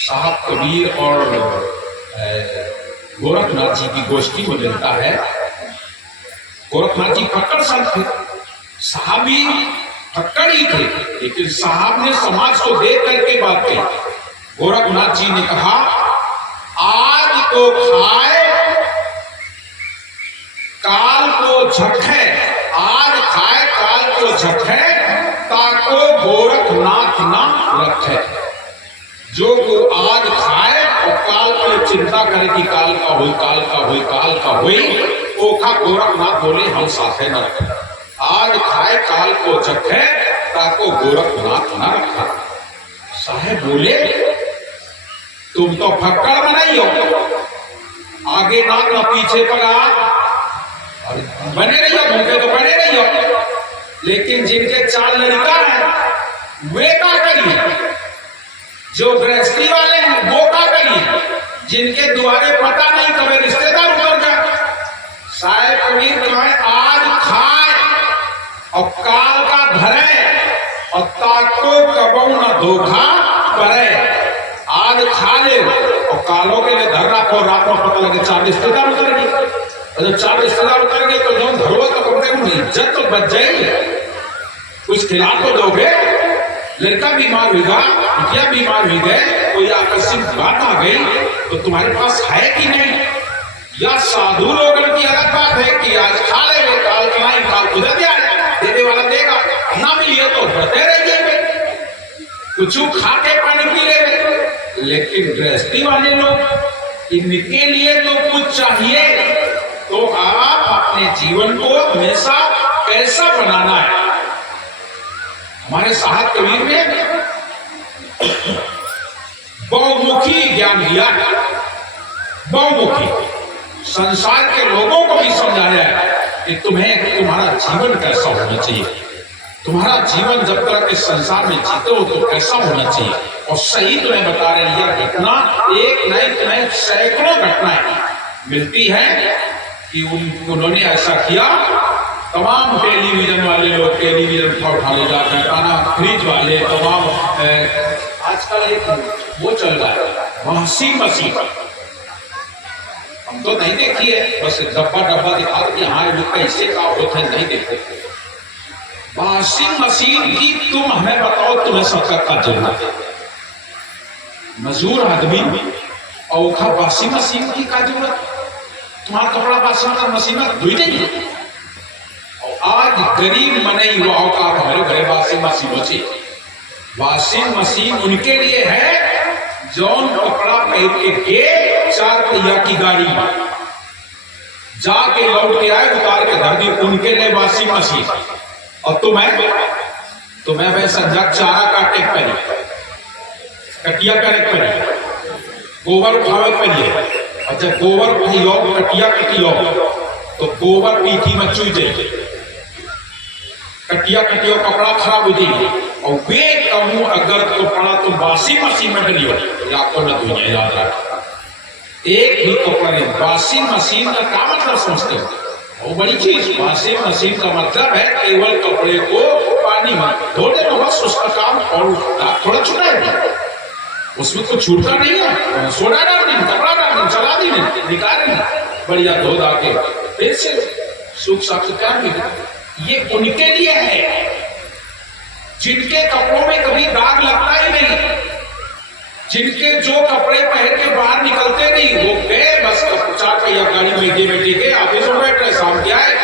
साहब कबीर और गोरखनाथ जी की गोष्ठी में मिलता है। गोरखनाथ जी फक्कड़ संत थे, साहब भी फक्कड़ ही थे, लेकिन साहब ने समाज को देख करके बात कही। गोरखनाथ जी ने कहा, आज तो खाए काल को झटके, आज खाए काल को झटके, ताको गोरखनाथ ना रखे। जो को आज खाए और काल की चिंता करे कि काल का हुई, काल का हुई, काल का हुई, ओखा गोरखनाथ बोले हम साथे न रखे। आज खाए काल को झटके, ताको गोरखनाथ न रखा। साहेब बोले, तुम तो फक्कड़ बनाई हो, आगे नाक न पीछे पड़ा, बने रही हो, भूखे तो बने रही हो, लेकिन जिनके चाल लड़का है वे क्या करिए, जो गृहस्थी वाले हैं वो क्या करिए, जिनके द्वारे पता नहीं कभी रिश्तेदार उतर जाए। साहेब कबीर कहे, आज खाए और काल का धरे और ताको कबू न धोखा करे। आज खा ले और कालों के लिए धर रखो, रात में पता लगे 4 रिश्तेदार उतर गए, और जब 4 रिश्तेदार उतर गए तो जो धरो तो कम से कम इज्जत तो बच जाएगी, कुछ खिला तो दोगे। लड़का बीमार होगा, बिटिया बीमार हो गए, कोई आकस्मिक बात आ गई तो तुम्हारे पास है कि नहीं। या साधु लोगों की अलग बात है कि आज खा लेंगे, काल कमाई, काल खुदा दे देने वाला देगा, ना मिलिए तो बढ़ते रहेंगे, कुछ खा के पानी पी लेंगे। लेकिन गृहस्थी वाले लोग, इनके लिए तो कुछ चाहिए। तो आप अपने जीवन को हमेशा कैसा बनाना है। हमारे साहब कबीर ने बहुमुखी ज्ञान दिया है, बहुमुखी संसार के लोगों को भी समझाया है कि तुम्हारा जीवन कैसा होना चाहिए, तुम्हारा जीवन जब तक इस संसार में जीते हो तो कैसा होना चाहिए। और सही तुम्हें बता रहे हैं, यह घटना एक नहीं तुम्हें सैकड़ों घटनाएं मिलती है कि उन्होंने ऐसा किया। तमाम टेलीविजन वाले लोग टेलीविजन का उठा ले जाते हैं, खाना फ्रिज वाले, तमाम आजकल एक वो चल रहा है वॉशिंग मशीन, हम तो नहीं देखी है, बस डब्बा डब्बा दिखा कि हाँ ये कैसे का होता है, नहीं देखते। वॉशिंग मशीन की तुम हमें बताओ, तुम्हें शौकत का जरूरत है, मजदूर आदमी और वॉशिंग मशीन की का जरूरत, तुम्हारा कपड़ा वॉशिंग मशीन में धुई नहीं है। आज गरीब मनई हुआ औकात हमारे घरे वॉशिंग मशीन बची। वॉशिंग मशीन उनके लिए है जौन कपड़ा पहन के 4 पहिया की गाड़ी जाके लौट के आए, उतार के धर दी, उनके लिए वॉशिंग मशीन। और तुम्हें वैसा जग चारा काटे पहले, कटिया करे पहले, गोबर उठावे पहले, और जब गोबर उठाइयो कटिया कटियो तो गोबर पीठी में चुई जाए, कटिया कटियो कपड़ा खराब हो जाएगी। और वे कहूं अगर कपड़ा तुम वॉशिंग मशीन में डलियो आपको न धोइए, याद रख। एक ही कपड़ा नहीं, वॉशिंग मशीन का क्या मतलब समझते हो, वो बड़ी चीज। वॉशिंग मशीन का मतलब है केवल कपड़े को पानी में धो देना, बस उसका काम। और थोड़ा छुटा है, उसमें कुछ छूटता नहीं है, सोडा डाल दी, कपड़ा डाल दी, चला दी, निकाल दी, बढ़िया धो धा के फिर से सूख साफ सुथरा मिले। ये उनके लिए है जिनके कपड़ों में कभी दाग लगता ही नहीं, जिनके जो कपड़े पहन के बाहर निकलते नहीं, वो गए बस 4 पहिया गाड़ी में बैठे गए, ऑफिस में बैठ रहे, शाम के आए,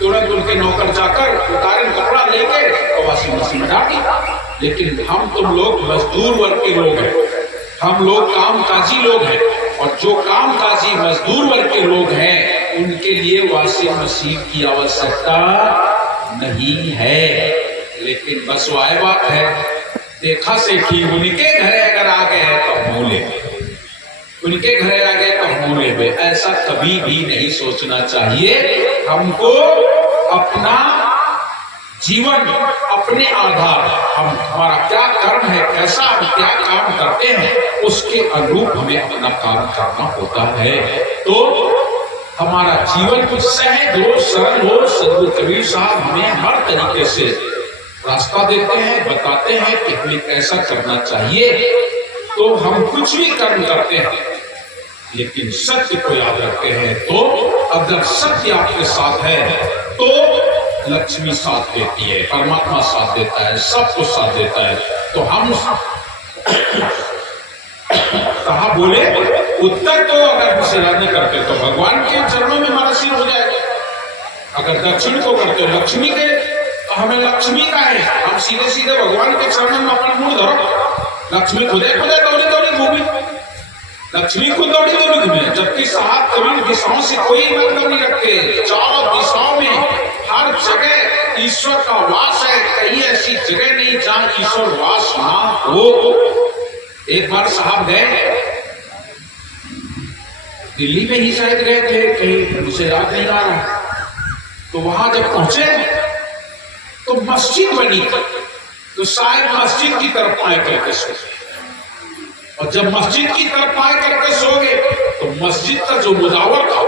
तुरंत उनके नौकर जाकर उतारे कपड़ा लेके और वॉशिंग मशीन में डाल दी। लेकिन हम तुम लोग मजदूर वर्ग के लोग हैं, हम लोग कामकाजी लोग हैं, और जो कामकाजी मजदूर वर्ग के लोग हैं उनके लिए वॉशिंग मशीन की आवश्यकता नहीं है। लेकिन बस वो आए बात है, देखा से कि उनके घरे अगर आ गए तो मोले, उनके घरे आ गए तो मोले में, ऐसा कभी भी नहीं सोचना चाहिए। हमको अपना जीवन अपने आधार, हमारा क्या कर्म है, कैसा हम क्या काम करते हैं, उसके अनुरूप हमें अपना काम करना होता है। तो हमारा जीवन कुछ सहज हो, सरल हो। सदगुरु कबीर साहब हमें हर तरीके से रास्ता देते हैं, बताते हैं कि हमें कैसा करना चाहिए। तो हम कुछ भी कर्म करते हैं, लेकिन सत्य को याद रखते हैं, तो अगर सत्य आपके साथ है तो लक्ष्मी साथ देती है, परमात्मा साथ देता है, सब कुछ साथ देता है। तो हम कहा बोले उत्तर तो अगर हम सेवा नहीं करते तो भगवान के चरणों में हमारा सिर हो जाएगा। अगर दक्षिण को करते लक्ष्मी के, तो हमें लक्ष्मी का है, हम सीधे सीधे भगवान के चरणों में अपना मुंह धरो। लक्ष्मी खुदे खुदे दौड़ी दौड़ी घूमी, लक्ष्मी खुद दौड़ी दौड़ी घूमे, जबकि सात करोड़ दिशाओं से कोई मतलब नहीं रखते। चारों दिशाओं में हर जगह ईश्वर का वास है, कहीं ऐसी जगह नहीं जहां ईश्वर वास ना हो। एक बार साहब गए, दिल्ली में ही शायद गए थे, कहीं मुझे याद नहीं आ रहा, तो वहां जब पहुंचे तो मस्जिद बनी, तो शायद मस्जिद की तरफ आए करके सो, और जब मस्जिद की तरफ आए करके सोगे तो मस्जिद का जो मुजावर था,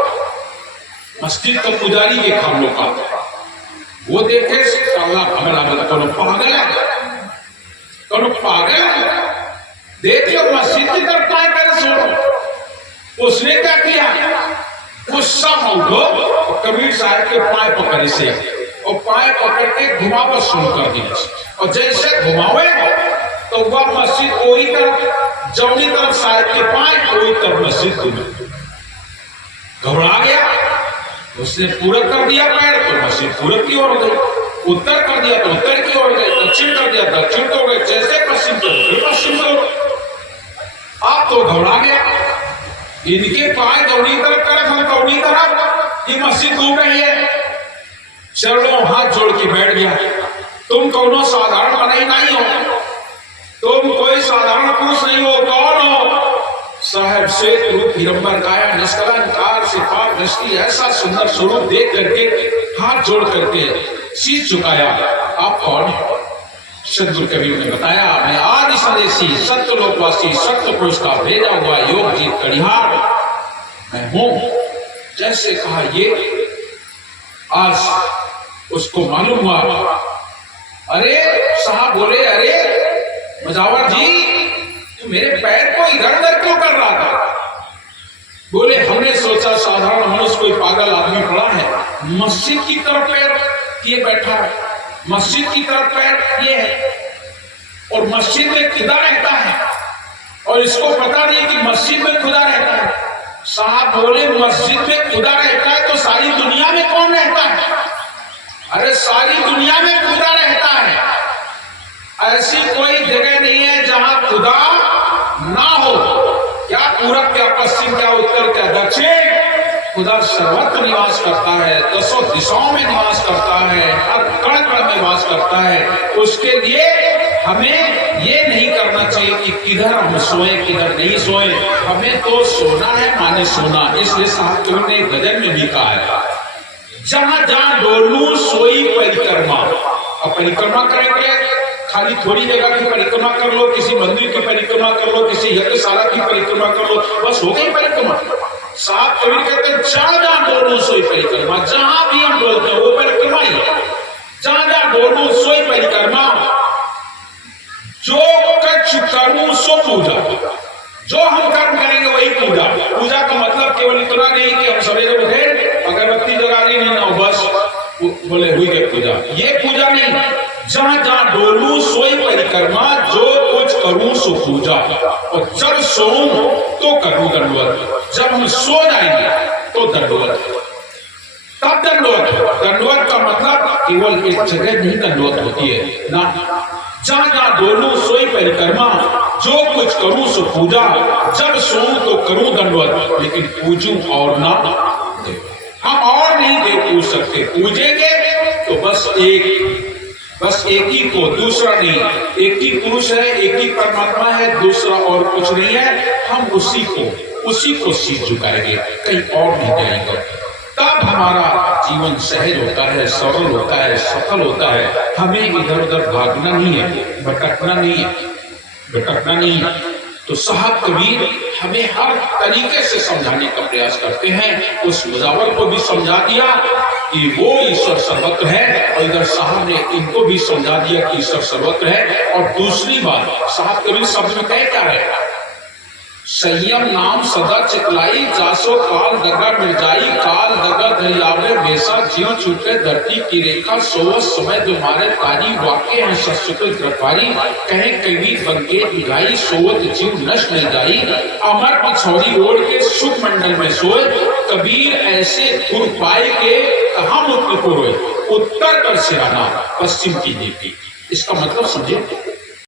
मस्जिद का पुजारी के हम लोग का, वो देखे पागल है, पागल है, देख लो मस्जिद की तरफ आए कर सो। उसने क्या किया, गुस्सा उठो, कबीर साहब के पाए पकड़े से, और पाए पकड़ के घुमावट शुरू कर दी, और जैसे घुमावे तो वह मस्जिद कोई तरफ, जौनी तरफ साहब के पाए कोई तरफ मस्जिद घूमे। घबरा गया, उसने पूरब कर दिया पैर तो मस्जिद पूरब की ओर गई, उत्तर कर दिया तो उत्तर की ओर गई, दक्षिण कर दिया दक्षिण को गए, जैसे पश्चिम को फिर पश्चिम को। आप तो घबरा गया, इनके पाए दौड़ी तरफ हम दौड़ी तरफ, ये मस्जिद घूम रही है। चरणों हाथ जोड़ के बैठ गया, तुम कौनो साधारण बनाई नहीं हो, तुम कोई साधारण पुरुष नहीं हो, कौन हो? साहब श्वेत रूप हिरंबर काया निष्कलंकार सिफार दृष्टि, ऐसा सुंदर स्वरूप देख करके हाथ जोड़ करके शीश झुकाया। आप कौन? सदगुरु कबीर ने बताया, मैं आदि स्वदेशी सत्य लोकवासी सत्य पुरुष का भेजा हुआ योग जीत कड़िहार मैं हूं। जैसे कहा ये, आज उसको मालूम हुआ। अरे साहब बोले, अरे मुजावर जी, तू मेरे पैर को इधर उधर क्यों कर रहा था? बोले हमने सोचा साधारण मनुष्य कोई पागल आदमी पड़ा है, मस्जिद की तरफ पैर किए बैठा है, मस्जिद की तरफ पैर ये है, और मस्जिद में खुदा रहता है, और इसको पता नहीं कि मस्जिद में खुदा रहता है। साहब बोले मस्जिद में खुदा रहता है तो सारी दुनिया में कौन रहता है? अरे सारी दुनिया में खुदा रहता है, ऐसी कोई जगह नहीं है जहां खुदा ना हो। क्या पूरब, क्या पश्चिम, क्या उत्तर, क्या दक्षिण, खुदा सर्वत्र निवास करता है, दसों दिशाओं में निवास करता है, हर कण कण में निवास करता है। उसके लिए हमें ये नहीं करना चाहिए कि किधर हम सोए किधर नहीं सोए, हमें तो सोना है माने सोना। इसलिए साहब कबीर ने गजल में भी कहा है, जहां जहां डोलू सोई परिक्रमा। अब परिक्रमा करेंगे, खाली थोड़ी जगह की परिक्रमा कर लो, किसी मंदिर की परिक्रमा कर लो, किसी यज्ञशाला की परिक्रमा कर लो, बस हो गई परिक्रमा। साहब कबीर कहते हैं जहां जहां डोलू सोई परिक्रमा, जहां भी हम बोलते हैं वो परिक्रमा ही है। जहां जहां डोलू सोई परिक्रमा, जो कछ करूं सो पूजा, जो हम कर्म करेंगे वही पूजा। पूजा का मतलब केवल इतना नहीं कि हम सवेरे उठे अगरबत्ती जगा ली नहीं ना बस बोले हुई गई पूजा, ये पूजा नहीं। जहां जहां डोलू सोई परिक्रमा, जो कुछ करूं सो पूजा। और जब सोऊं तो करूं दंडवत, जब हम सो जाएंगे तो दंडवत, तब दंडवत। दंडवत का मतलब केवल एक जगह नहीं दंडवत होती है ना, जहां जहां डोलू सोई परिक्रमा, जो कुछ करूं सो पूजा, जब सोऊं तो करूं दंडवत, लेकिन पूजूं और ना दे। हम और नहीं दे पूज सकते, पूजेंगे तो बस एक ही को, दूसरा नहीं। एक ही पुरुष है, एक ही परमात्मा है, दूसरा और कुछ नहीं है। हम उसी को शीश झुकाएंगे, कहीं और नहीं जाएंगे। तब हमारा जीवन सहज होता है, सरल होता है, सफल होता है। हमें इधर उधर भागना नहीं है, भटकना नहीं है। तो साहब कबीर हमें हर तरीके से समझाने का प्रयास करते हैं। उस मुजावर को भी समझा दिया कि वो ईश्वर सर्वत्र है, और इधर साहब ने इनको भी समझा दिया कि ईश्वर सर्वत्र है। और दूसरी बात साहब कबीर शब्द में कह क्या है, संयम नाम सदा चितलाई, जासो काल दगा मिल जाई, काल दगा दरियावे बेसा, जीव छूटे धरती की रेखा, सोवत समय तुम्हारे तारी, वाक्य है सत्सुकृत रखवारी, कहे कवि बंके बुझाई, सोवत जीव नष्ट मिल जाई, अमर पिछौरी ओढ़ के सुख मंडल में सोए, कबीर ऐसे धुर पाए के कहा मुक्त को रोए, उत्तर कर सिराना पश्चिम की नीति। इसका मतलब समझे,